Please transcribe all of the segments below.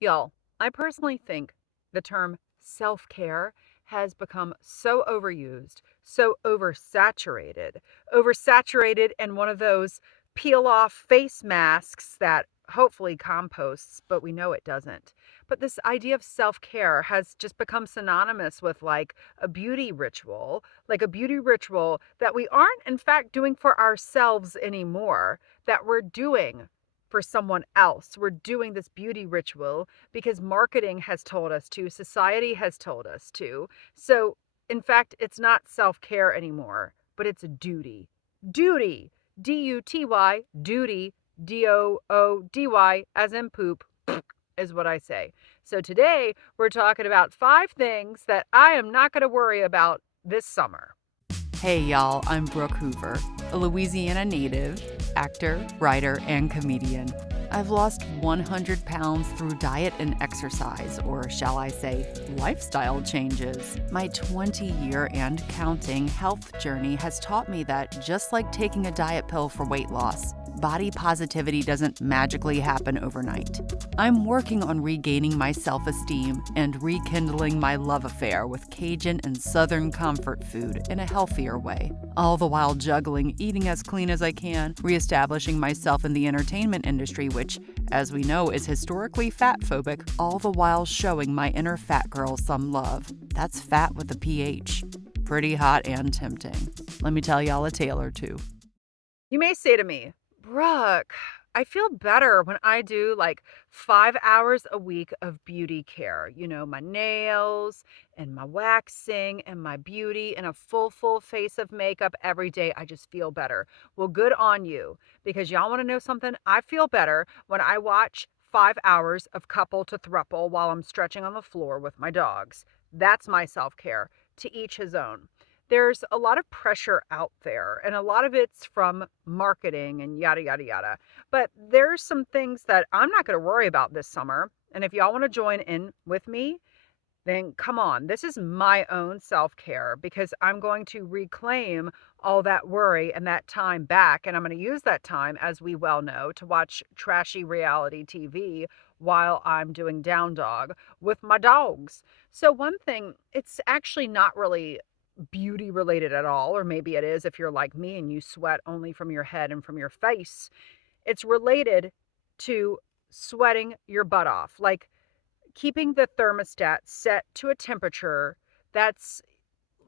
Y'all, I personally think the term self care has become so overused, so oversaturated in one of those peel off face masks that hopefully composts, but we know it doesn't. But this idea of self care has just become synonymous with like a beauty ritual that we aren't, in fact, doing for ourselves anymore, that we're doing for someone else. We're doing this beauty ritual because marketing has told us to, society has told us to. So, in fact, it's not self care anymore, but it's a duty. Duty. D-U-T-Y, duty, D-O-O-D-Y, as in poop, is what I say. So, today we're talking about 5 things that I am not going to worry about this summer. Hey y'all, I'm Brooke Hoover, a Louisiana native, actor, writer, and comedian. I've lost 100 pounds through diet and exercise, or shall I say, lifestyle changes. My 20-year and counting health journey has taught me that just like taking a diet pill for weight loss, body positivity doesn't magically happen overnight. I'm working on regaining my self-esteem and rekindling my love affair with Cajun and Southern comfort food in a healthier way, all the while juggling eating as clean as I can, reestablishing myself in the entertainment industry, which, as we know, is historically fat-phobic, all the while showing my inner fat girl some love. That's fat with a PH. Pretty hot and tempting. Let me tell y'all a tale or two. You may say to me, Brooke, I feel better when I do like 5 hours a week of beauty care. My nails and my waxing and my beauty and a full face of makeup every day. I just feel better. Well, good on you, because y'all want to know something? I feel better when I watch 5 hours of couple to thruple while I'm stretching on the floor with my dogs. That's my self care. To each his own. There's a lot of pressure out there, and a lot of it's from marketing and yada, yada, yada. But there's some things that I'm not going to worry about this summer. And if y'all want to join in with me, then come on. This is my own self care because I'm going to reclaim all that worry and that time back. And I'm going to use that time, as we well know, to watch trashy reality TV while I'm doing down dog with my dogs. So, one thing, it's actually not really beauty related at all, or maybe it is if you're like me and you sweat only from your head and from your face. It's related to sweating your butt off, like keeping the thermostat set to a temperature that's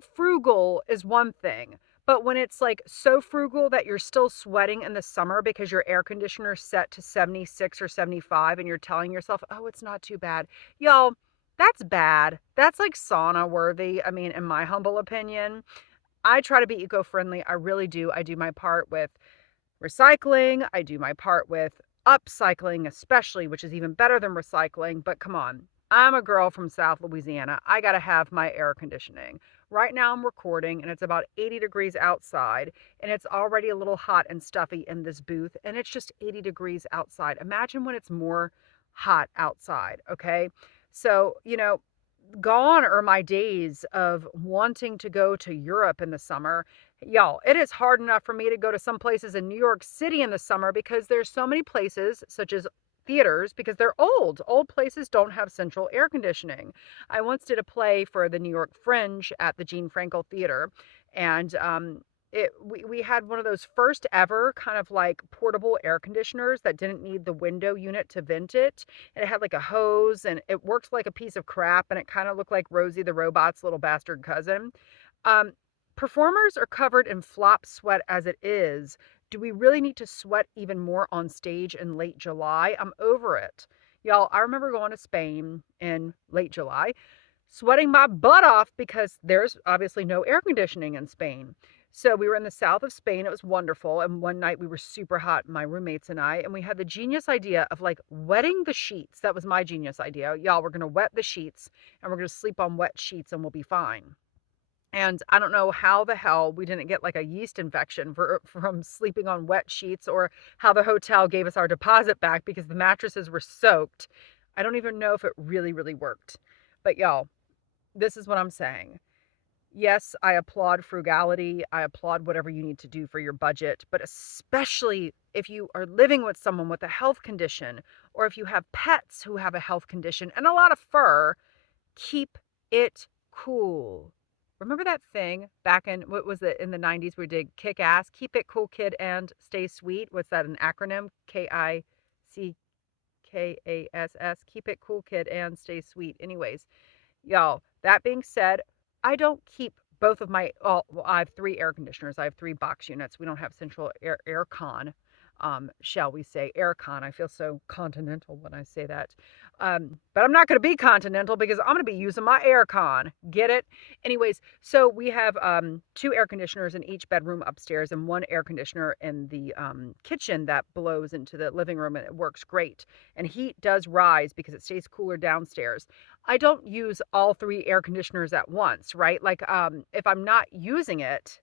frugal is one thing. But when it's like so frugal that you're still sweating in the summer because your air conditioner's set to 76 or 75 and you're telling yourself, oh, it's not too bad. Y'all, that's bad. That's like sauna worthy. I mean, in my humble opinion, I try to be eco friendly. I really do. I do my part with recycling. I do my part with upcycling, especially, which is even better than recycling. But come on, I'm a girl from South Louisiana. I got to have my air conditioning. Right now, I'm recording and it's about 80 degrees outside, and it's already a little hot and stuffy in this booth, and it's just 80 degrees outside. Imagine when it's more hot outside, okay? So, gone are my days of wanting to go to Europe in the summer. Y'all, it is hard enough for me to go to some places in New York City in the summer because there's so many places, such as theaters, because they're old. Old places don't have central air conditioning. I once did a play for the New York Fringe at the Gene Frankel Theater, and we had one of those first ever kind of like portable air conditioners that didn't need the window unit to vent it, and it had like a hose, and it worked like a piece of crap, and it kind of looked like Rosie the robot's little bastard cousin. um, Performers are covered in flop sweat as it is. Do we really need to sweat even more on stage in late July? I'm over it. Y'all, I remember going to Spain in late July, sweating my butt off because there's obviously no air conditioning in Spain. So we were in the south of Spain. It was wonderful. And one night we were super hot, my roommates and I, and we had the genius idea of like wetting the sheets. That was my genius idea. Y'all, we're going to wet the sheets and we're going to sleep on wet sheets and we'll be fine. And I don't know how the hell we didn't get like a yeast infection from sleeping on wet sheets, or how the hotel gave us our deposit back because the mattresses were soaked. I don't even know if it really, really worked. But y'all, this is what I'm saying. Yes, I applaud frugality. I applaud whatever you need to do for your budget, but especially if you are living with someone with a health condition or if you have pets who have a health condition and a lot of fur, keep it cool. Remember that thing back in, what was it, in the 90s we did kick ass, keep it cool, kid, and stay sweet? What's that, an acronym? KICKASS, keep it cool, kid, and stay sweet. Anyways, y'all, that being said, I don't keep both of my, well, I have three air conditioners. I have three box units. We don't have central air con, shall we say, air con. I feel so continental when I say that. But I'm not going to be continental because I'm going to be using my air con. Get it? Anyways, so we have two air conditioners in each bedroom upstairs and one air conditioner in the kitchen that blows into the living room, and it works great. And heat does rise because it stays cooler downstairs. I don't use all three air conditioners at once, right? Like, if I'm not using it,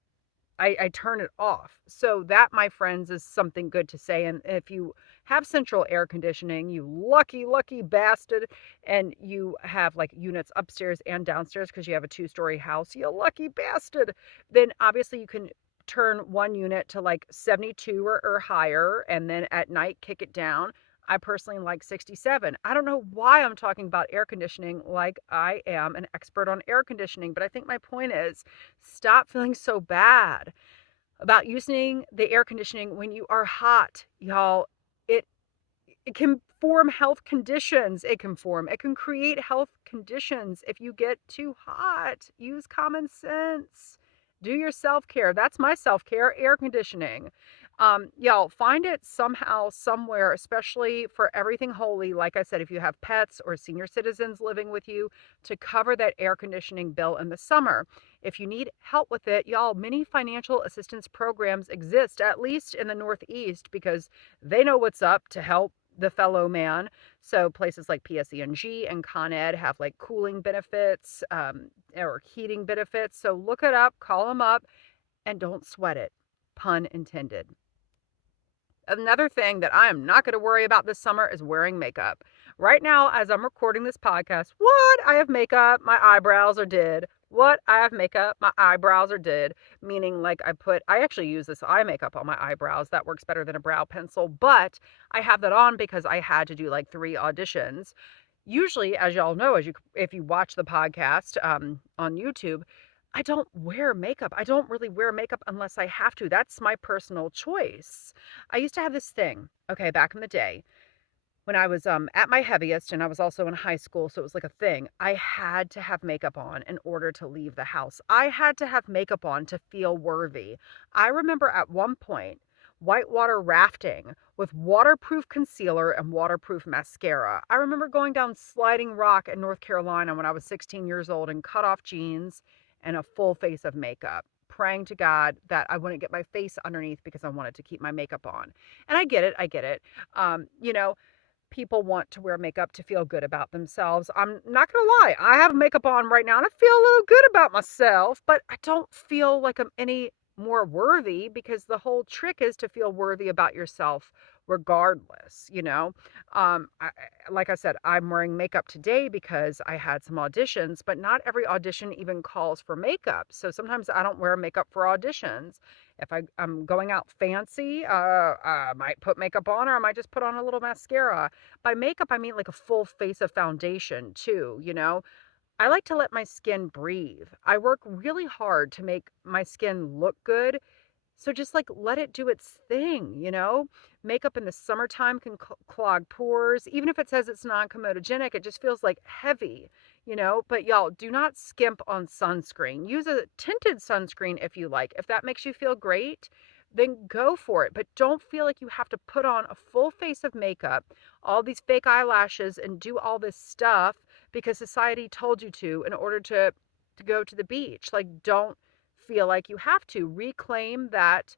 I turn it off. So that, my friends, is something good to say. And if you have central air conditioning, you lucky, lucky bastard, and you have like units upstairs and downstairs because you have a two-story house, you lucky bastard, then obviously you can turn one unit to like 72 or higher, and then at night kick it down. I personally like 67. I don't know why I'm talking about air conditioning like I am an expert on air conditioning, but I think my point is, stop feeling so bad about using the air conditioning when you are hot, y'all. It it can form health conditions. It can create health conditions if you get too hot. Use common sense. Do your self-care. That's my self-care, air conditioning. Y'all, find it somehow, somewhere, especially for everything holy. Like I said, if you have pets or senior citizens living with you, to cover that air conditioning bill in the summer. If you need help with it, y'all, many financial assistance programs exist, at least in the Northeast, because they know what's up to help the fellow man. So places like PSENG and Con Ed have like cooling benefits, or heating benefits. So look it up, call them up, and don't sweat it. Pun intended. Another thing that I am not going to worry about this summer is wearing makeup. Right now, as I'm recording this podcast, what? I have makeup, my eyebrows are did. What? I have makeup, my eyebrows are did. Meaning, like, I actually use this eye makeup on my eyebrows. That works better than a brow pencil. But I have that on because I had to do like three auditions. Usually, as y'all know, if you watch the podcast on YouTube, I don't wear makeup. I don't really wear makeup unless I have to. That's my personal choice. I used to have this thing, okay, back in the day when I was at my heaviest, and I was also in high school, so it was like a thing. I had to have makeup on in order to leave the house. I had to have makeup on to feel worthy. I remember at one point whitewater rafting with waterproof concealer and waterproof mascara. I remember going down Sliding Rock in North Carolina when I was 16 years old in cut off jeans and a full face of makeup, praying to God that I wouldn't get my face underneath because I wanted to keep my makeup on. And I get it. I get it. You know, people want to wear makeup to feel good about themselves. I'm not gonna lie, I have makeup on right now and I feel a little good about myself, but I don't feel like I'm any more worthy, because the whole trick is to feel worthy about yourself regardless, you know? Like I said, I'm wearing makeup today because I had some auditions, but not every audition even calls for makeup. So sometimes I don't wear makeup for auditions. If I'm going out fancy, I might put makeup on, or I might just put on a little mascara. By makeup, I mean like a full face of foundation too, you know? I like to let my skin breathe. I work really hard to make my skin look good, so just like let it do its thing, you know? Makeup in the summertime can clog pores. Even if it says it's non-comedogenic, it just feels like heavy, you know? But y'all, do not skimp on sunscreen. Use a tinted sunscreen if you like. If that makes you feel great, then go for it. But don't feel like you have to put on a full face of makeup, all these fake eyelashes, and do all this stuff because society told you to in order to go to the beach. Like, don't feel like you have to reclaim that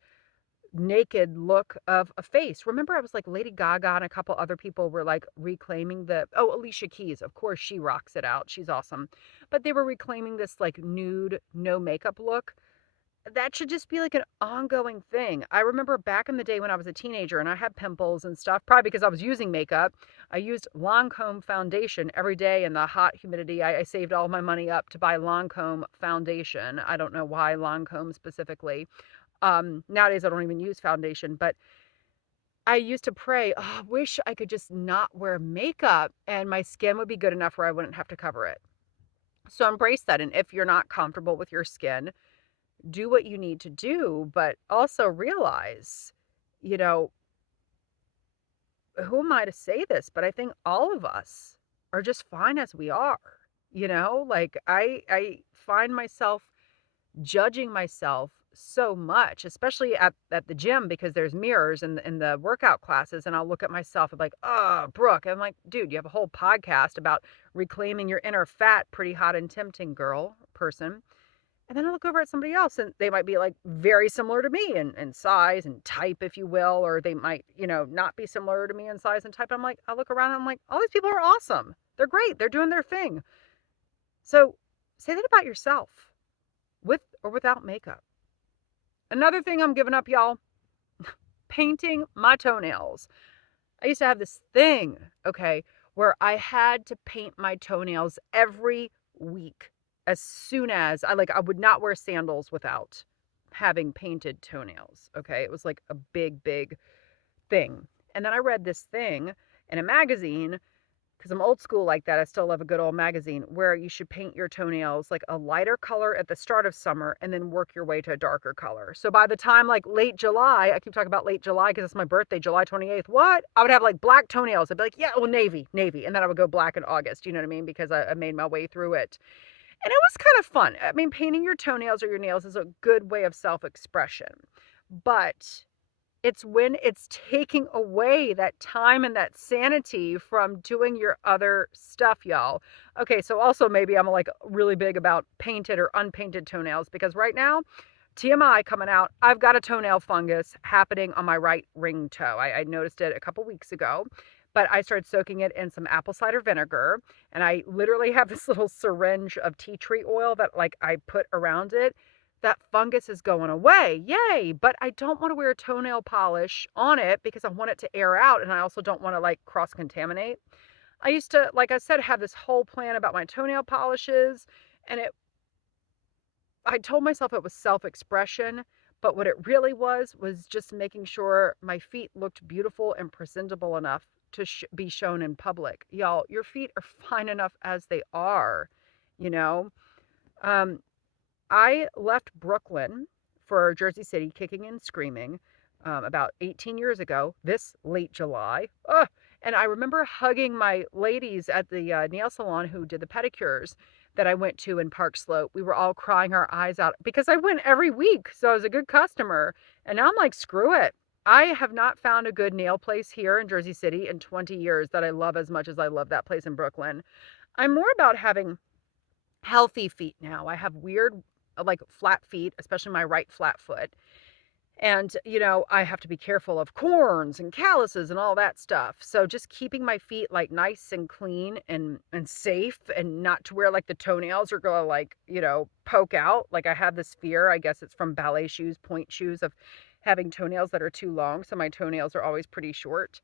naked look of a face. Remember, I was like Lady Gaga and a couple other people were like reclaiming Alicia Keys, of course, she rocks it out. She's awesome. But they were reclaiming this like nude, no makeup look. That should just be like an ongoing thing. I remember back in the day when I was a teenager and I had pimples and stuff, probably because I was using makeup. I used Lancome foundation every day in the hot humidity. I saved all my money up to buy Lancome foundation. I don't know why Lancome specifically. Nowadays I don't even use foundation, but I used to pray, oh, I wish I could just not wear makeup and my skin would be good enough where I wouldn't have to cover it. So embrace that. And if you're not comfortable with your skin, do what you need to do, but also realize, you know, who am I to say this? But I think all of us are just fine as we are. Like I find myself judging myself so much, especially at the gym because there's mirrors in the workout classes, and I'll look at myself and like, oh, Brooke. I'm like, dude, you have a whole podcast about reclaiming your inner fat, pretty hot and tempting girl person. And then I look over at somebody else and they might be like very similar to me in size and type, if you will, or they might, not be similar to me in size and type. I'm like, I look around and I'm like, all these people are awesome. They're great. They're doing their thing. So say that about yourself with or without makeup. Another thing I'm giving up, y'all, painting my toenails. I used to have this thing, okay, where I had to paint my toenails every week as soon as I would not wear sandals without having painted toenails, okay? It was like a big, big thing. And then I read this thing in a magazine because I'm old school like that. I still love a good old magazine where you should paint your toenails like a lighter color at the start of summer and then work your way to a darker color. So by the time like late July, I keep talking about late July because it's my birthday, July 28th. What? I would have like black toenails. I'd be like, yeah, well, navy, navy. And then I would go black in August. You know what I mean? Because I made my way through it. And it was kind of fun. I mean, painting your toenails or your nails is a good way of self expression. But it's when it's taking away that time and that sanity from doing your other stuff, y'all. Okay, so also maybe I'm like really big about painted or unpainted toenails because right now, TMI coming out, I've got a toenail fungus happening on my right ring toe. I noticed it a couple weeks ago, but I started soaking it in some apple cider vinegar, and I literally have this little syringe of tea tree oil that like I put around it. That fungus is going away. Yay. But I don't want to wear toenail polish on it because I want it to air out and I also don't want to like cross contaminate. I used to, like I said, have this whole plan about my toenail polishes, and I told myself it was self-expression, but what it really was just making sure my feet looked beautiful and presentable enough to be shown in public. Y'all, your feet are fine enough as they are, you know? Um, I left Brooklyn for Jersey City kicking and screaming about 18 years ago, this late July. Ugh. And I remember hugging my ladies at the nail salon who did the pedicures that I went to in Park Slope. We were all crying our eyes out because I went every week. So I was a good customer. And now I'm like, screw it. I have not found a good nail place here in Jersey City in 20 years that I love as much as I love that place in Brooklyn. I'm more about having healthy feet now. I have weird, like flat feet, especially my right flat foot. And, I have to be careful of corns and calluses and all that stuff. So just keeping my feet like nice and clean and safe and not to where like the toenails are going to like, poke out. Like I have this fear, I guess it's from ballet shoes, point shoes of having toenails that are too long. So my toenails are always pretty short.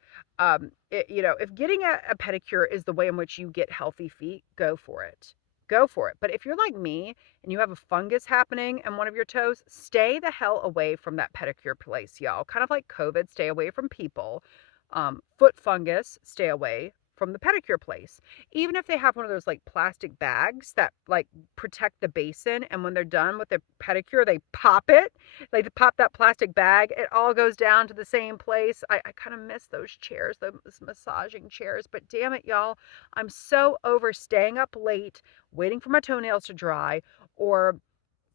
If getting a pedicure is the way in which you get healthy feet, go for it. Go for it. But if you're like me and you have a fungus happening in one of your toes, stay the hell away from that pedicure place, y'all. Kind of like COVID, stay away from people. Foot fungus, stay away from the pedicure place. Even if they have one of those like plastic bags that like protect the basin, and when they're done with the pedicure, they pop it. Like they pop that plastic bag, it all goes down to the same place. I kind of miss those chairs, those massaging chairs. But damn it, y'all, I'm so over staying up late, waiting for my toenails to dry, or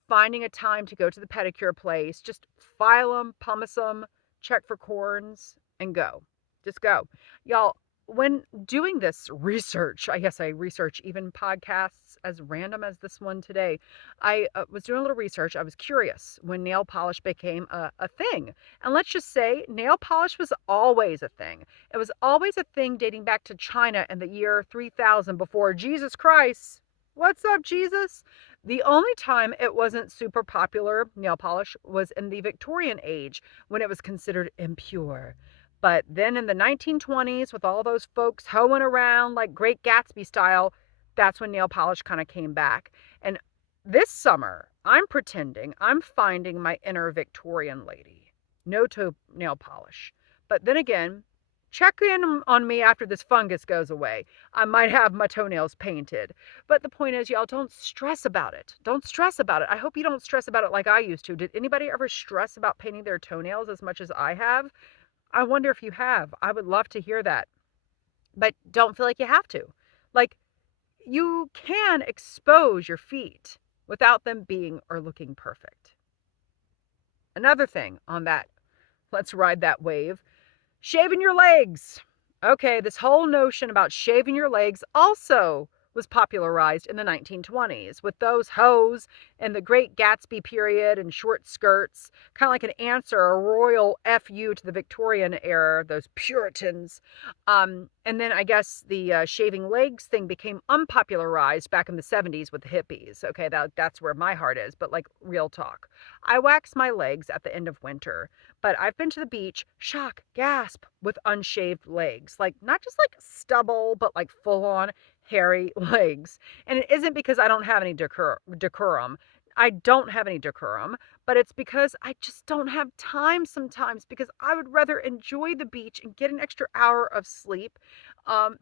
finding a time to go to the pedicure place. Just file them, pumice them, check for corns, and go. Just go. Y'all, when doing this research, I guess I research even podcasts as random as this one today. I was doing a little research. I was curious when nail polish became a thing. And let's just say nail polish was always a thing. It was always a thing dating back to China in the year 3000 before Jesus Christ. What's up, Jesus? The only time it wasn't super popular, nail polish, was in the Victorian age when it was considered impure. But then in the 1920s, with all those folks hoeing around like Great Gatsby style, that's when nail polish kind of came back. And this summer, I'm pretending I'm finding my inner Victorian lady. No toe nail polish. But then again, check in on me after this fungus goes away. I might have my toenails painted. But the point is, y'all, don't stress about it. Don't stress about it. I hope you don't stress about it like I used to. Did anybody ever stress about painting their toenails as much as I have? I wonder if you have. I would love to hear that. But don't feel like you have to. Like, you can expose your feet without them being or looking perfect. Another thing on that, let's ride that wave. Shaving your legs. Okay, this whole notion about shaving your legs also was popularized in the 1920s with those hoes and the Great Gatsby period and short skirts, kind of like an answer, a royal FU to the Victorian era, those Puritans. And then I guess the shaving legs thing became unpopularized back in the 70s with the hippies. Okay, that's where my heart is, but like real talk. I wax my legs at the end of winter, but I've been to the beach, shock, gasp, with unshaved legs. Like, not just like stubble, but like full on hairy legs. And it isn't because I don't have any decorum. I don't have any decorum, but it's because I just don't have time sometimes because I would rather enjoy the beach and get an extra hour of sleep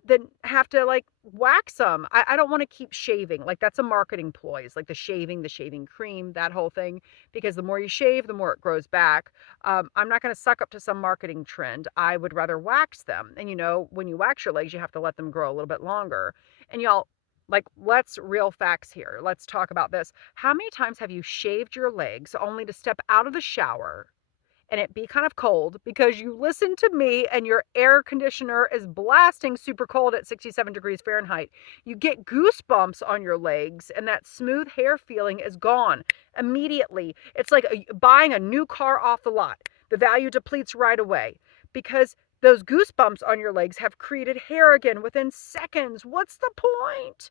than have to like wax them. I don't want to keep shaving. Like, that's a marketing ploy. It's like the shaving cream, that whole thing. Because the more you shave, the more it grows back. I'm not going to suck up to some marketing trend. I would rather wax them. And when you wax your legs, you have to let them grow a little bit longer. And y'all, like, let's real facts here. Let's talk about this. How many times have you shaved your legs only to step out of the shower and it be kind of cold because you listen to me and your air conditioner is blasting super cold at 67 degrees Fahrenheit? You get goosebumps on your legs and that smooth hair feeling is gone immediately. It's like buying a new car off the lot. The value depletes right away because those goosebumps on your legs have created hair again within seconds. What's the point?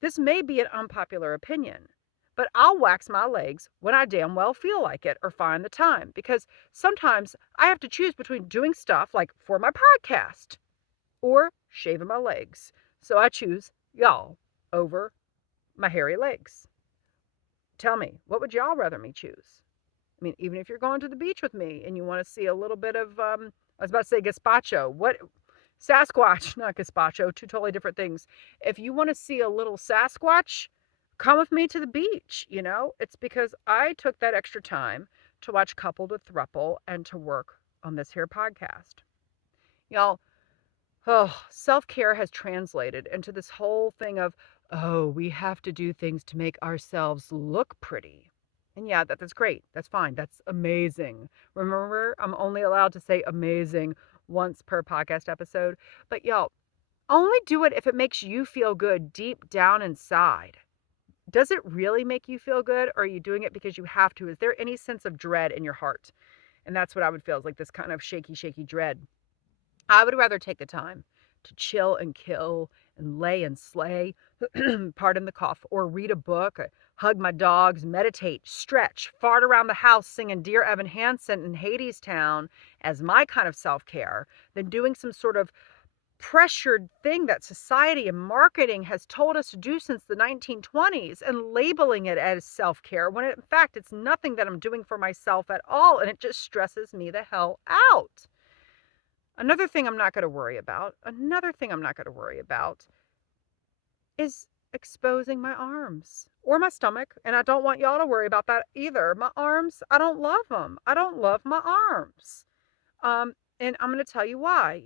This may be an unpopular opinion, but I'll wax my legs when I damn well feel like it or find the time because sometimes I have to choose between doing stuff like for my podcast or shaving my legs. So I choose y'all over my hairy legs. Tell me, what would y'all rather me choose? I mean, even if you're going to the beach with me and you want to see a little bit of, I was about to say gazpacho. What? Sasquatch, not gazpacho, two totally different things. If you want to see a little Sasquatch, come with me to the beach. It's because I took that extra time to watch Couple to Thruple and to work on this here podcast. Y'all, self-care has translated into this whole thing of, oh, we have to do things to make ourselves look pretty. And yeah, that's great. That's fine. That's amazing. Remember, I'm only allowed to say amazing once per podcast episode. But y'all, only do it if it makes you feel good deep down inside. Does it really make you feel good, or are you doing it because you have to? Is there any sense of dread in your heart? And that's what I would feel is like this kind of shaky, shaky dread. I would rather take the time to chill and kill and lay and slay, pardon the cough, or read a book, hug my dogs, meditate, stretch, fart around the house singing Dear Evan Hansen in Hadestown as my kind of self-care than doing some sort of pressured thing that society and marketing has told us to do since the 1920s and labeling it as self-care when in fact it's nothing that I'm doing for myself at all, and it just stresses me the hell out. Another thing I'm not going to worry about is exposing my arms or my stomach. And I don't want y'all to worry about that either. My arms, I don't love them. I don't love my arms. And I'm going to tell you why.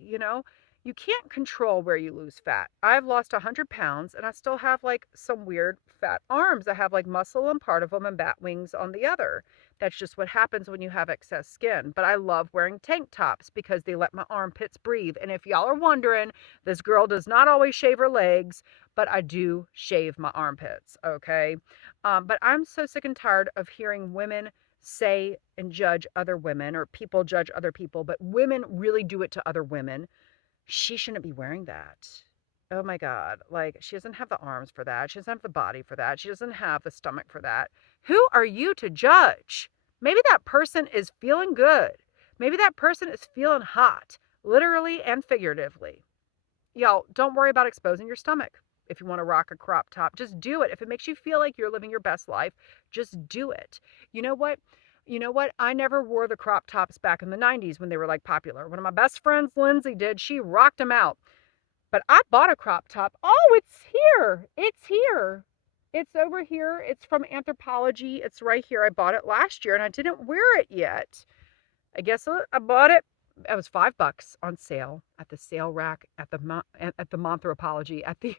You can't control where you lose fat. I've lost 100 pounds and I still have like some weird fat arms. I have like muscle on part of them and bat wings on the other. That's just what happens when you have excess skin. But I love wearing tank tops because they let my armpits breathe. And if y'all are wondering, this girl does not always shave her legs, but I do shave my armpits, okay? But I'm so sick and tired of hearing women say and judge other women, or people judge other people, but women really do it to other women. She shouldn't be wearing that. Oh my God. Like, she doesn't have the arms for that. She doesn't have the body for that. She doesn't have the stomach for that. Who are you to judge? Maybe that person is feeling good. Maybe that person is feeling hot, literally and figuratively. Y'all, don't worry about exposing your stomach. If you want to rock a crop top, just do it. If it makes you feel like you're living your best life, just do it. You know what? You know what? I never wore the crop tops back in the 90s when they were like popular. One of my best friends, Lindsay, did. She rocked them out. But I bought a crop top. Oh, it's here. It's here. It's over here. It's from Anthropologie. It's right here. I bought it last year and I didn't wear it yet. I guess I bought it. It was $5 on sale at the sale rack at the Monthropology at the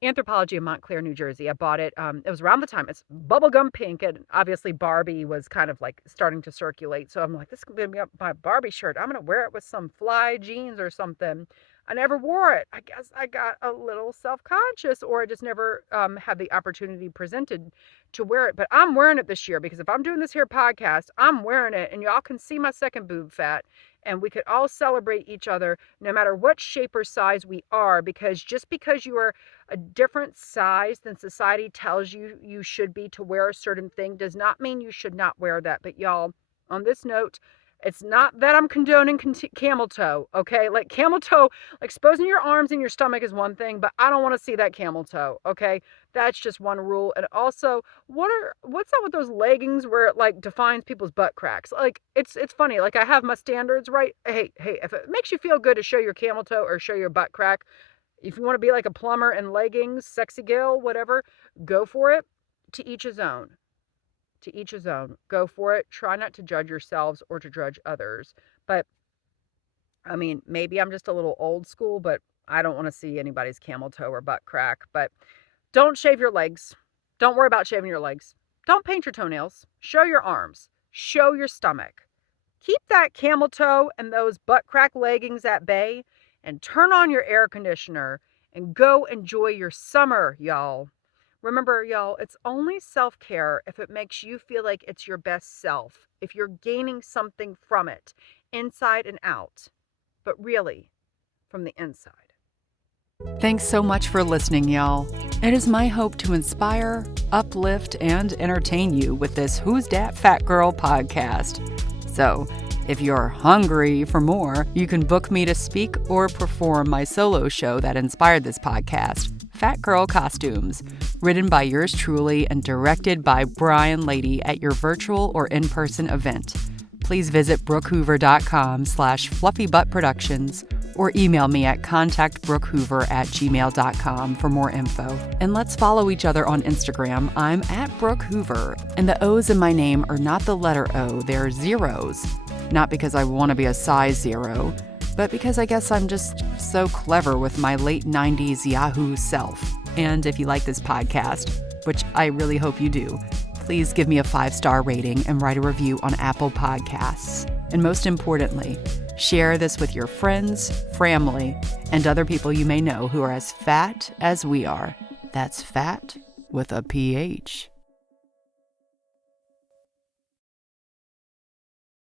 Anthropology in Montclair, New Jersey. I bought it. It was around the time it's bubblegum pink, and obviously Barbie was kind of like starting to circulate. So I'm like, this is gonna be my Barbie shirt. I'm gonna wear it with some fly jeans or something. I never wore it. I guess I got a little self-conscious, or I just never had the opportunity presented to wear it. But I'm wearing it this year because if I'm doing this here podcast, I'm wearing it, and y'all can see my second boob fat, and we could all celebrate each other no matter what shape or size we are. Because just because you are a different size than society tells you you should be to wear a certain thing does not mean you should not wear that. But y'all, on this note, it's not that I'm condoning camel toe, okay? Like camel toe, exposing your arms and your stomach is one thing, but I don't want to see that camel toe, okay? That's just one rule. And also, what's up with those leggings where it like defines people's butt cracks? Like it's funny. Like I have my standards, right? Hey, if it makes you feel good to show your camel toe or show your butt crack, if you want to be like a plumber in leggings, sexy girl, whatever, go for it. To each his own. To each his own. Go for it. Try not to judge yourselves or to judge others. But I mean, maybe I'm just a little old school, but I don't want to see anybody's camel toe or butt crack. But don't shave your legs. Don't worry about shaving your legs. Don't paint your toenails. Show your arms. Show your stomach. Keep that camel toe and those butt crack leggings at bay and turn on your air conditioner and go enjoy your summer, y'all. Remember, y'all, it's only self-care if it makes you feel like it's your best self, if you're gaining something from it, inside and out, but really from the inside. Thanks so much for listening, y'all. It is my hope to inspire, uplift, and entertain you with this Who's Dat Fat Girl podcast. So, if you're hungry for more, you can book me to speak or perform my solo show that inspired this podcast, Fat Girl Costumes, written by yours truly and directed by Brian Lady at your virtual or in-person event. Please visit brookhoover.com/fluffybuttproductions or email me at contactbrookhoover@gmail.com for more info. And let's follow each other on Instagram. I'm at Brooke Hoover, and the O's in my name are not the letter O, they're zeros. Not because I want to be a size 0, but because I guess I'm just so clever with my late 90s Yahoo self. And if you like this podcast, which I really hope you do, please give me a 5-star rating and write a review on Apple Podcasts. And most importantly, share this with your friends, family, and other people you may know who are as fat as we are. That's fat with a PH.